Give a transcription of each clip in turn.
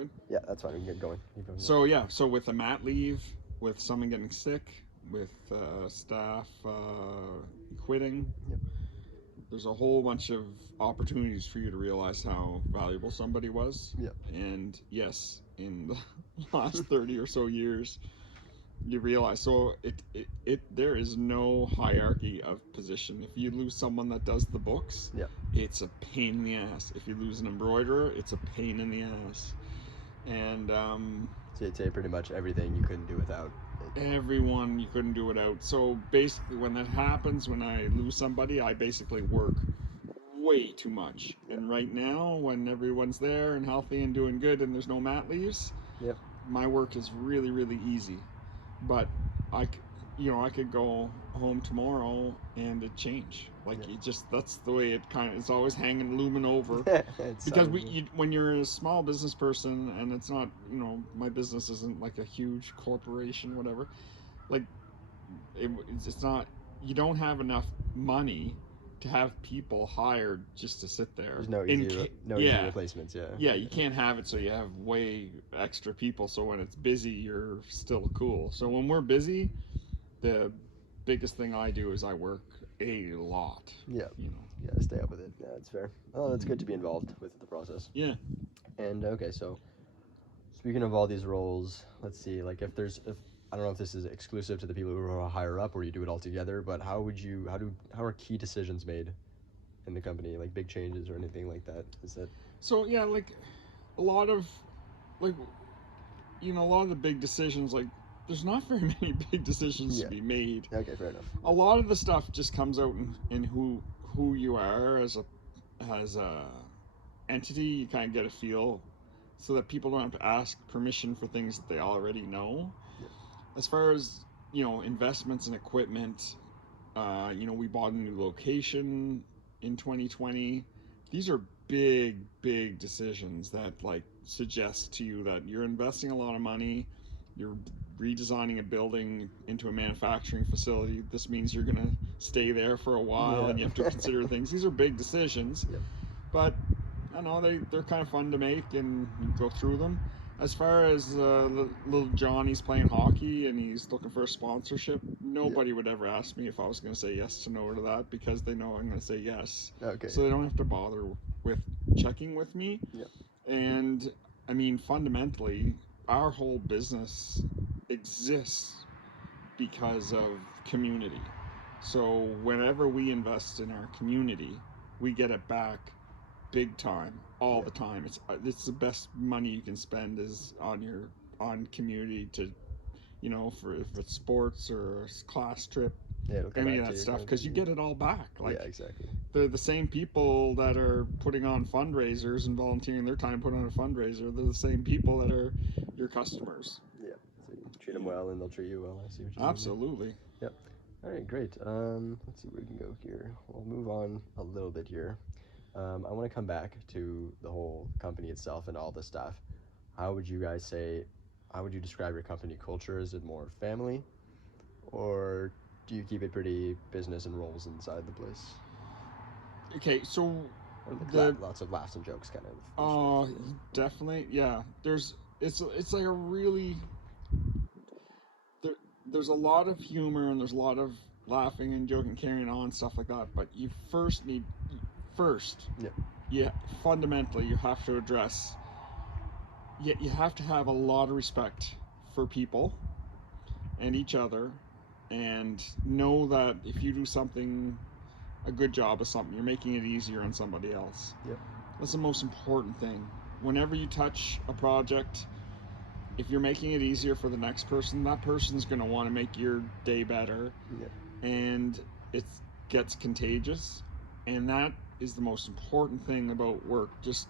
good? Yeah, that's fine. We can get going. Keep going. So yeah, so with a mat leave, with someone getting sick, with staff quitting, Yep. there's a whole bunch of opportunities for you to realize how valuable somebody was. Yep. And yes, in the last 30 or so years, you realize so there is no hierarchy of position. If you lose someone that does the books, Yep. it's a pain in the ass. If you lose an embroiderer, it's a pain in the ass. And So you'd say pretty much everything you couldn't do without. everyone you couldn't do without. So basically, when that happens, when I lose somebody, I basically work way too much. Yep. And right now, when everyone's there and healthy and doing good, and there's no mat leaves, Yep. my work is really, really easy. But I, I could go home tomorrow and it change. Like Yep. it just that's the way it kind of it's always hanging looming over. It's Because when you're a small business person and it's not my business isn't like a huge corporation whatever, like it's not you don't have enough money to have people hired just to sit there. There's no easy replacements. Yeah. Yeah, you can't have it so you have way extra people. So when it's busy, you're still cool. So when we're busy, the biggest thing I do is I work a lot. Yeah. You gotta stay up with it. Yeah, that's fair. Oh, that's good to be involved with the process. Yeah. And okay, so speaking of all these roles, let's see. Like, if I don't know if this is exclusive to the people who are higher up or you do it all together, but how are key decisions made in the company, like big changes or anything like that? Is that so? Yeah, like a lot of like a lot of the big decisions, like there's not very many big decisions to be made. Okay, fair enough. A lot of the stuff just comes out in who you are as a entity. You kind of get a feel so that people don't have to ask permission for things that they already know. Yeah. As far as investments in equipment, we bought a new location in 2020. These are big decisions that like suggest to you that you're investing a lot of money. You're redesigning a building into a manufacturing facility. This means you're going to stay there for a while, and you have to consider things. These are big decisions, but I know they're kind of fun to make, and you go through them. As far as little Johnny's playing hockey and he's looking for a sponsorship, nobody would ever ask me if I was going to say yes to no to that because they know I'm going to say yes. Okay. So they don't have to bother with checking with me. Yeah. And I mean, fundamentally, our whole business exists because of community. So whenever we invest in our community, we get it back big time all the time. It's the best money you can spend is on community to for if it's sports or a class trip, any of that stuff, because you get it all back. Like, yeah, exactly. They're the same people that are putting on fundraisers and volunteering their time to put on a fundraiser. They're the same people that are your customers. Yeah, so you treat them well and they'll treat you well. I see what you mean. Absolutely. Yep. All right, great. Let's see where we can go here. We'll move on a little bit here. I want to come back to the whole company itself and all the stuff. How would you describe your company culture? Is it more family, or do you keep it pretty business and roles inside the place? Okay, so lots of laughs and jokes, kind of. Definitely, yeah. It's like a really there's a lot of humor and there's a lot of laughing and joking, carrying on, stuff like that. But you fundamentally you have to address. You have to have a lot of respect for people and each other, and know that if you do a good job of something, you're making it easier on somebody else. Yep. That's the most important thing. Whenever you touch a project, if you're making it easier for the next person, that person's going to want to make your day better. Yep. And it gets contagious, and that is the most important thing about work. Just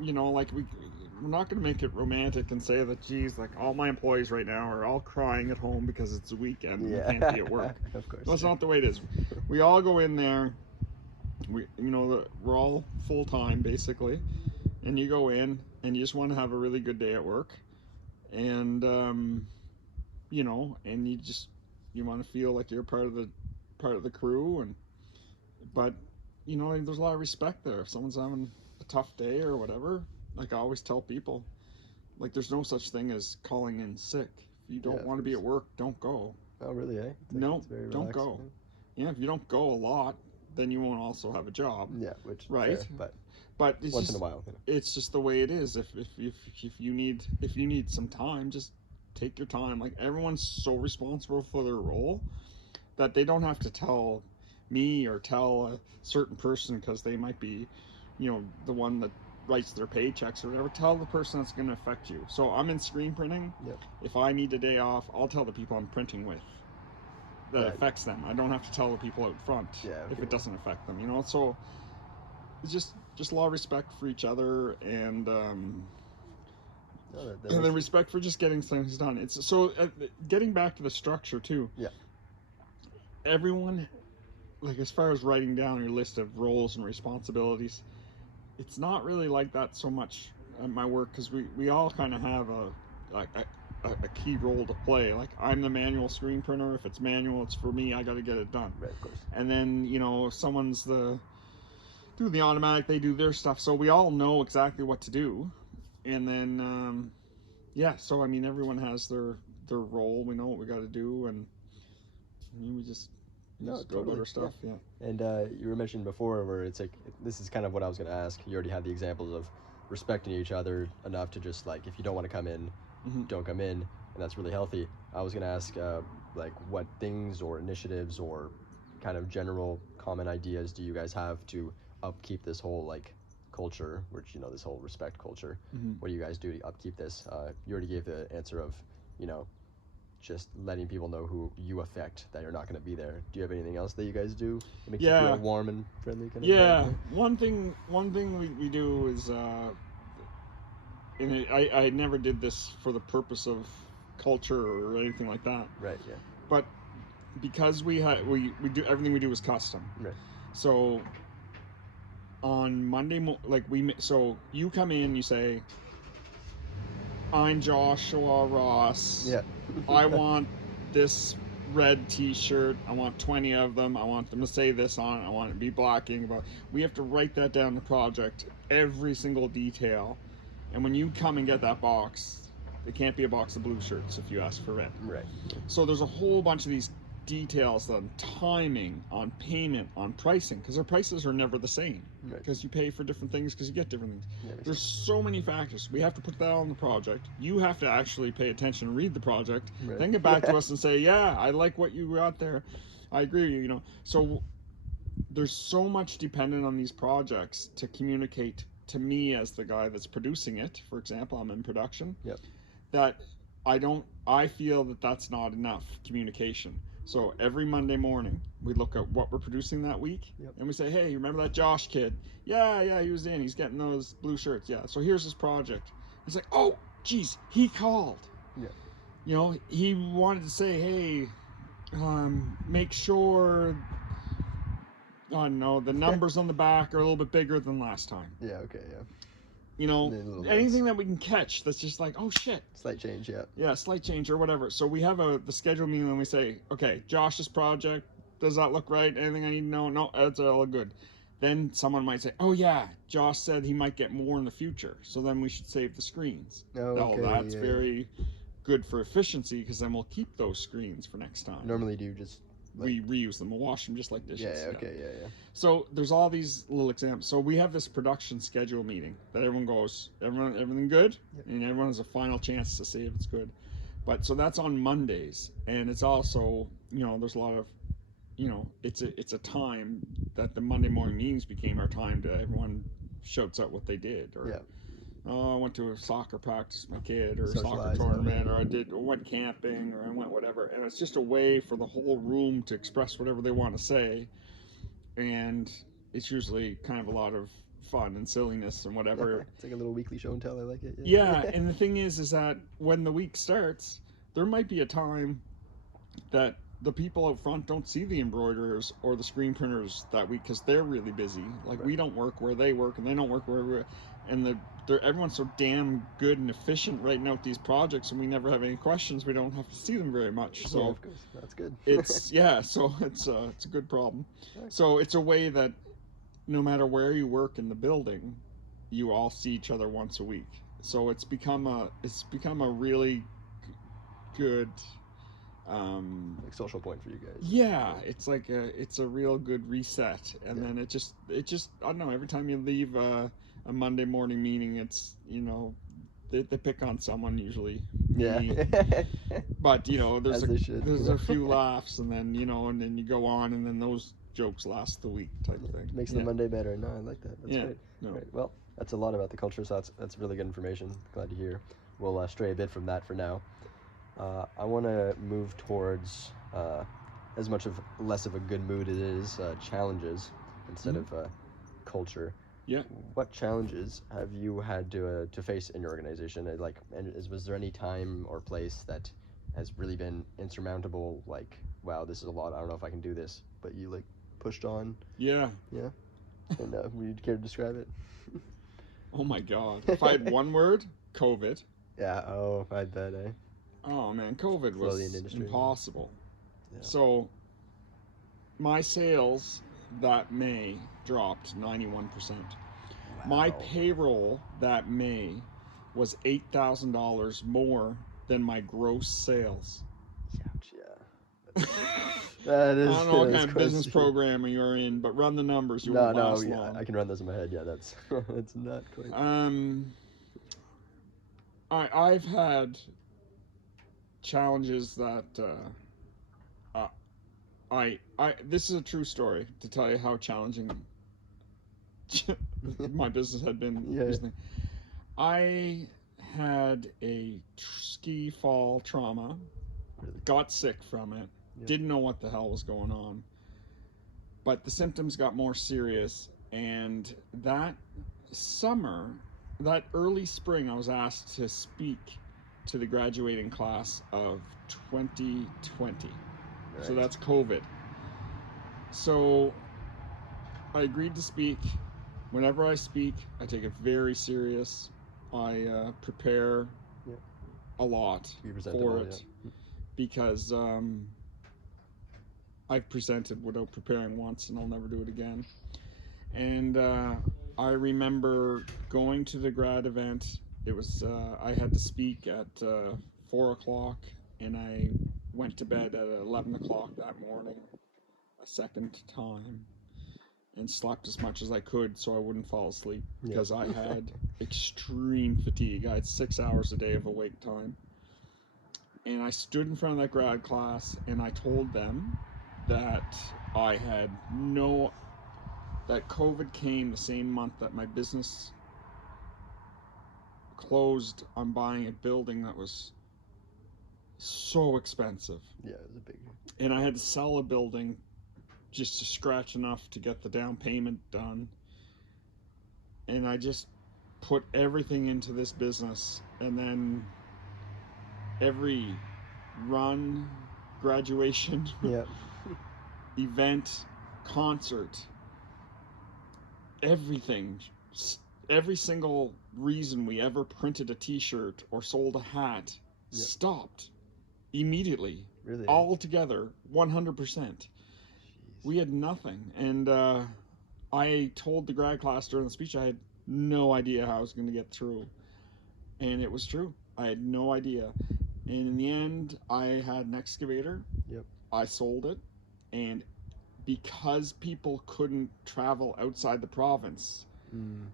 like we're not going to make it romantic and say that, geez, like all my employees right now are all crying at home because it's a weekend and they can't be at work. Of course. That's not the way it is. We all go in there. We're all full time basically, and you go in and you just want to have a really good day at work, and and you want to feel like you're part of the crew, but there's a lot of respect there. If someone's having a tough day or whatever, like I always tell people, Like there's no such thing as calling in sick. If you Yeah, don't of want to be course. at work, don't go. Oh, really? Eh? It's like No, it's very don't relaxed. go. Yeah, if you don't go a lot, then you won't also have a job, Yeah, which right? fair, but But it's once in a just while. it's just the way it is. If you need some time, just take your time. Like everyone's so responsible for their role that they don't have to tell me or tell a certain person because they might be, the one that writes their paychecks or whatever. Tell the person that's going to affect you. So I'm in screen printing. Yep. If I need a day off, I'll tell the people I'm printing with that Right. affects them. I don't have to tell the people out front Yeah. if Okay. it doesn't affect them. So it's just a lot of respect for each other and No, that and makes then respect for just getting things done. It's so getting back to the structure too. yeah. Everyone, like as far as writing down your list of roles and responsibilities, it's not really like that so much at my work because we all kind of have a key role to play. Like I'm the manual screen printer. If it's manual, it's for me. I got to get it done. Right. Of course. And then if someone's do the automatic, they do their stuff. So we all know exactly what to do. And then yeah, so I mean everyone has their role. We know what we got to do, and I mean, we No, just go about totally. our Yeah. stuff. Yeah. And you were mentioning before where it's like this is kind of what I was going to ask. You already had the examples of respecting each other enough to just like if you don't want to come in, Mm-hmm. don't come in, and that's really healthy. I was going to ask like what things or initiatives or kind of general common ideas do you guys have to upkeep this whole like culture, which this whole respect culture. Mm-hmm. What do you guys do to upkeep this? You already gave the answer of you know just letting people know who you affect that you're not going to be there. Do you have anything else that you guys do that makes you feel Yeah. warm and friendly kind of Yeah. vibe? One thing we do is and I never did this for the purpose of culture or anything like that. Right, yeah. But because we do everything we do is custom. Right. So on Monday, so you come in, you say, "I'm Joshua Ross. Yeah. I want this red T-shirt. I want 20 of them. I want them to say this on it. I want it to be blocking." But we have to write that down in the project, every single detail. And when you come and get that box, it can't be a box of blue shirts if you ask for red. Right. So there's a whole bunch of these details on timing, on payment, on pricing, because our prices are never the same. Right. Because you pay for different things, because you get different things. Yeah, makes There's sense. so many factors. We have to put that on the project. You have to actually pay attention and read the project. Right. Then get back to us and say, "Yeah, I like what you got there. I agree with you." So there's so much dependent on these projects to communicate to me as the guy that's producing it. For example, I'm in production. Yep. That I feel that that's not enough communication. So every Monday morning, we look at what we're producing that week, Yep. and we say, "Hey, you remember that Josh kid? Yeah, he was in. He's getting those blue shirts. Yeah, so here's his project." He's like, "Oh, geez, he called. Yeah. He wanted to say, hey, make sure, I don't know, the numbers on the back are a little bit bigger than last time." Yeah, okay, yeah. Anything that we can catch that's just like, oh shit. Slight change, yeah. Yeah, slight change or whatever. So we have the schedule meeting and we say, okay, Josh's project, does that look right? Anything I need to know? No, that's all good. Then someone might say, oh yeah, Josh said he might get more in the future, so then we should save the screens. Okay, That's yeah, very good for efficiency, because then we'll keep those screens for next time. Normally do you just we reuse them. We'll wash them just like dishes. Yeah, okay, yeah. So there's all these little examples. So we have this production schedule meeting that everything good? Yep. And everyone has a final chance to see if it's good. But so that's on Mondays, and it's also, there's a lot of, it's a time that the Monday morning meetings became our time to everyone shouts out what they did, or Yeah. oh, I went to a soccer practice with my kid, or a soccer Socialize, tournament, or I went camping, or I went whatever. And it's just a way for the whole room to express whatever they want to say. And it's usually kind of a lot of fun and silliness and whatever. It's like a little weekly show and tell. I like it. Yeah, and the thing is that when the week starts, there might be a time that the people out front don't see the embroiderers or the screen printers that week because they're really busy. Like, Right. we don't work where they work, and they don't work where we're, and everyone's so damn good and efficient writing out these projects, and we never have any questions. We don't have to see them very much. So yeah, of course. That's good. so it's a good problem. Right. So it's a way that no matter where you work in the building, you all see each other once a week. So it's become a really good, um, Like social point for you guys. yeah, it's a real good reset. And Yeah. then it just I don't know, every time you leave a Monday morning meeting, it's, they pick on someone, usually me. Yeah. But there's As a they should, there's a few laughs, and then you go on, and then those jokes last the week, type of Yeah, thing. makes the Yeah. Monday better. No, I like that. That's Yeah. great. No. Great. Well, that's a lot about the culture, so that's really good information. Glad to hear. We'll stray a bit from that for now. I want to move towards as much of less of a good mood it is challenges instead Mhm. of culture. Yeah. What challenges have you had to face in your organization? Was there any time or place that has really been insurmountable? Like, wow, this is a lot. I don't know if I can do this, but you like pushed on. Yeah. Yeah. And would you care to describe it? Oh my God. If I had one word, COVID. Yeah. Oh, I bet. Eh. Oh man, COVID Slowly in the was industry. impossible. Yeah. So my sales that May dropped 91%. My Wow. payroll that May was $8,000 more than my gross sales. Ouch. Yeah. I That is don't know what that is kind of business crazy. program you're in, but run the numbers. You No, won't no, last yeah, long. I can run those in my head. Yeah, that's that's not quite. Um, I've had challenges that I this is a true story to tell you how challenging my business had been Yeah. recently. I had a ski fall trauma, Really. got sick from it, Yep. didn't know what the hell was going on, but the symptoms got more serious. And that summer, that early spring, I was asked to speak to the graduating class of 2020. So Right. that's COVID. So I agreed to speak. Whenever I speak, I take it very serious. I prepare Yep. a lot Be for presentable. it Yeah. because I've presented without preparing once, and I'll never do it again. And I remember going to the grad event. It was I had to speak at 4 o'clock, and I went to bed at 11 o'clock that morning, a second time, and slept as much as I could so I wouldn't fall asleep Yep. because I had extreme fatigue. I had 6 hours a day of awake time. And I stood in front of that grad class and I told them that I had no, that COVID came the same month that my business closed on buying a building that was so expensive. Yeah, it was a big. And I had to sell a building just to scratch enough to get the down payment done. And I just put everything into this business. And then every run, graduation, Yep. event, concert, everything, every single reason we ever printed a t-shirt or sold a hat Yep. stopped immediately, Really. all together, 100%. Jeez. We had nothing. And I told the grad class during the speech I had no idea how I was going to get through. And it was true. I had no idea. And in the end, I had an excavator. Yep. I sold it. And because people couldn't travel outside the province, Mm,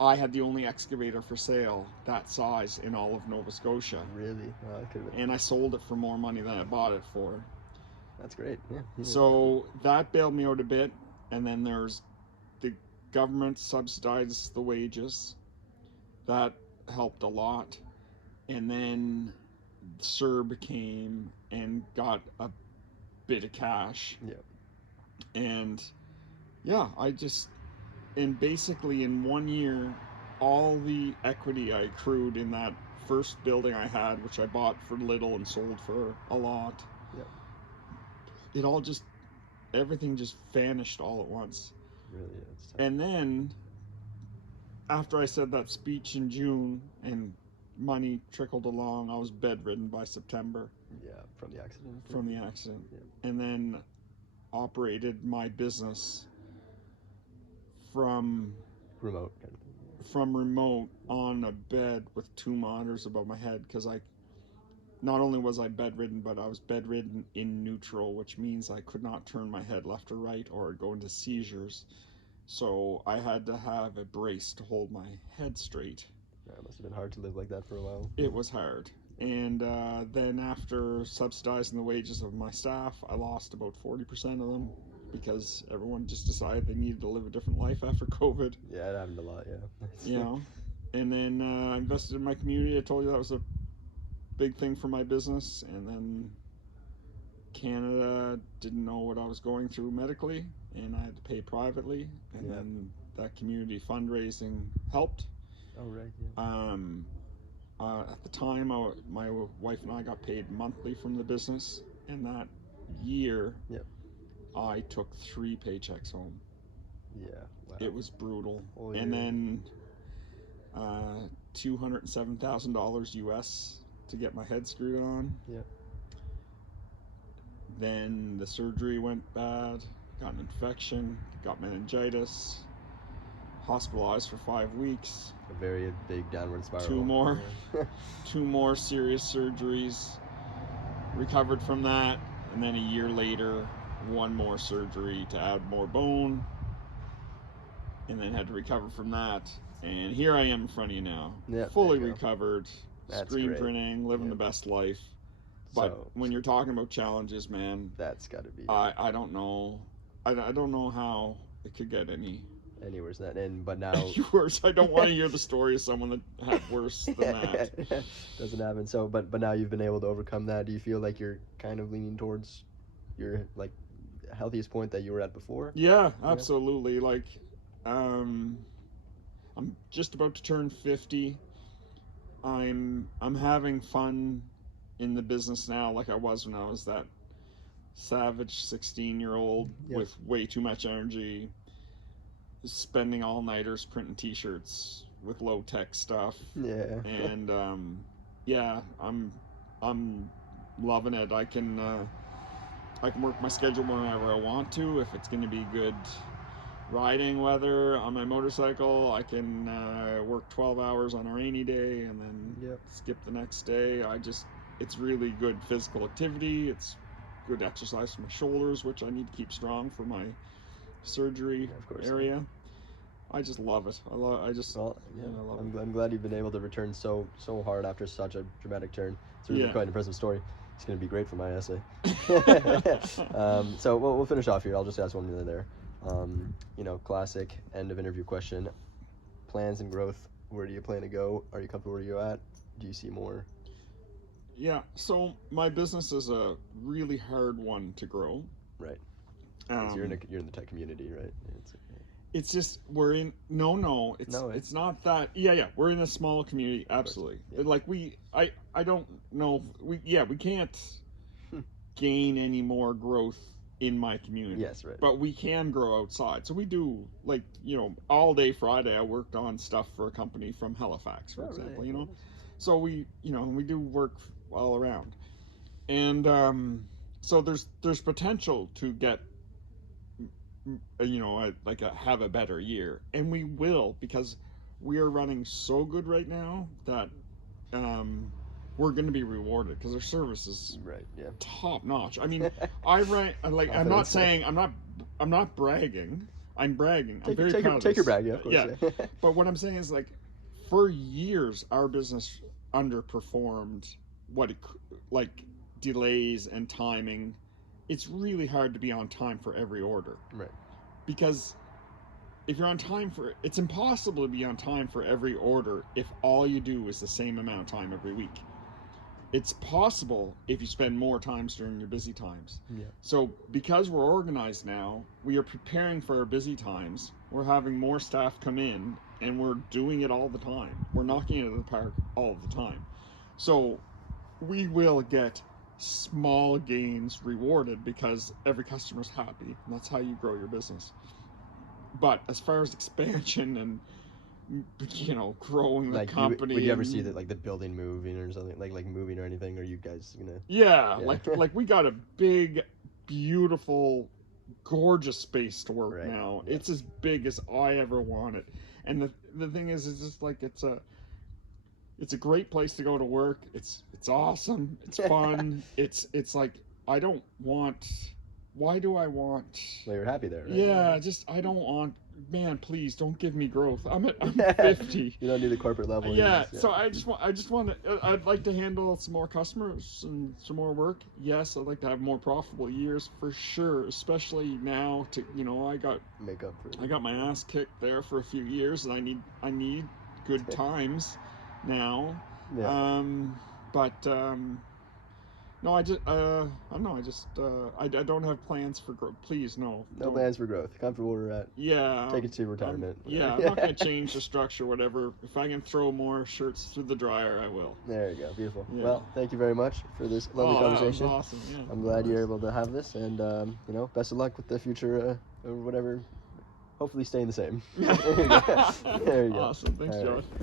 I had the only excavator for sale that size in all of Nova Scotia. really. Well, that could have been. And I sold it for more money than I bought it for. That's great. Yeah. Yeah. So that bailed me out a bit. And then there's the government subsidized the wages. That helped a lot. And then CERB came and got a bit of cash. Yep. And yeah, and basically in 1 year, all the equity I accrued in that first building I had, which I bought for little and sold for a lot, Yep. it all just, everything just vanished all at once. Really, it's tough. And then after I said that speech in June and money trickled along, I was bedridden by September Yeah, from the accident. from the accident. Yeah. And then operated my business from Remote kind of thing. from remote on a bed with 2 monitors above my head because I not only was I bedridden, but I was bedridden in neutral, which means I could not turn my head left or right or go into seizures. So I had to have a brace to hold my head straight. Yeah, it must have been hard to live like that for a while. It was hard. And then after subsidizing the wages of my staff, I lost about 40% of them because everyone just decided they needed to live a different life after COVID. Yeah, it happened a lot. Yeah. You know, and then I invested in my community. I told you that was a big thing for my business. And then Canada didn't know what I was going through medically, and I had to pay privately. And then that community fundraising helped. Oh right. Yeah. At the time, my wife and I got paid monthly from the business, and that year, I took 3 paychecks home. Yeah. Wow. It was brutal. Oh, and yeah. then $207,000 US to get my head screwed on. Yeah. Then the surgery went bad, got an infection, got meningitis, hospitalized for 5 weeks. A very big downward spiral. 2 more, Yeah. 2 more serious surgeries. Recovered from that, and then a year later, 1 more surgery to add more bone, and then had to recover from that. And here I am in front of you now, fully recovered, screen printing, living the best life. But so, when you're talking about challenges, man, that's got to be. I don't know. I don't know how it could get any worse than that. But now worse. I don't want to hear the story of someone that had worse than that. Doesn't happen. So, but now you've been able to overcome that. Do you feel like you're kind of leaning towards your like healthiest point that you were at before? Yeah, absolutely. Like, I'm just about to turn 50. I'm having fun in the business now, like I was when I was that savage 16-year-old with way too much energy, spending all-nighters printing t-shirts with low-tech stuff. Yeah. And I'm loving it. I can work my schedule whenever I want to. If it's going to be good riding weather on my motorcycle, I can work 12 hours on a rainy day and then skip the next day. It's really good physical activity. It's good exercise for my shoulders, which I need to keep strong for my surgery area. I just love it. I love it. I'm glad you've been able to return so hard after such a dramatic turn. It's really quite an impressive story. It's going to be great for my essay. So we'll finish off here. I'll just ask one more there. Classic end of interview question. Plans and growth. Where do you plan to go? Are you comfortable where you're at? Do you see more? Yeah, so my business is a really hard one to grow. Right. You're in the tech community, right? It's just it's not that. Yeah, we're in a small community, absolutely. Like I don't know. We can't gain any more growth in my community. Yes, right. But we can grow outside. So we do, all day Friday I worked on stuff for a company from Halifax, for example. Really? So we do work all around, and so there's potential to get have a better year, and we will, because we are running so good right now that we're going to be rewarded because our service is top notch. I mean, I'm not saying I'm not bragging. I'm bragging. I'm very proud of this. Take your brag, of course. Yeah. But what I'm saying is, for years our business underperformed delays and timing. It's really hard to be on time for every order. Right. Because if you're on time it's impossible to be on time for every order if all you do is the same amount of time every week. It's possible if you spend more times during your busy times. Yeah. So because we're organized now, we are preparing for our busy times. We're having more staff come in, and we're doing it all the time. We're knocking it out of the park all the time. So we will get small gains rewarded because every customer's happy, and that's how you grow your business. But as far as expansion and growing the company, would you ever see that the building moving or something, like moving or anything? Or you guys like we got a big, beautiful, gorgeous space to work now. It's as big as I ever wanted, And the thing is, it's just like it's a great place to go to work. It's awesome. It's fun. It's like I don't want. Why do I want? Well, you're happy there, right? Yeah, just I don't want. Man, please don't give me growth. I'm 50. You don't need the corporate level. Yeah, so I just want to. I'd like to handle some more customers and some more work. Yes, I'd like to have more profitable years for sure. Especially now, Make up for it. I got my ass kicked there for a few years, and I need good times now. Yeah. But no, I don't know. I don't have plans for growth. Please, no. No plans for growth. Comfortable where we're at. Yeah. Take it to retirement. Yeah, I'm not gonna change the structure, whatever. If I can throw more shirts through the dryer, I will. There you go. Beautiful. Yeah. Well, thank you very much for this lovely conversation. That was awesome. Yeah. I'm glad you're able to have this, and best of luck with the future or whatever. Hopefully, staying the same. There you go. There you go. Awesome. Thanks, All Josh. right.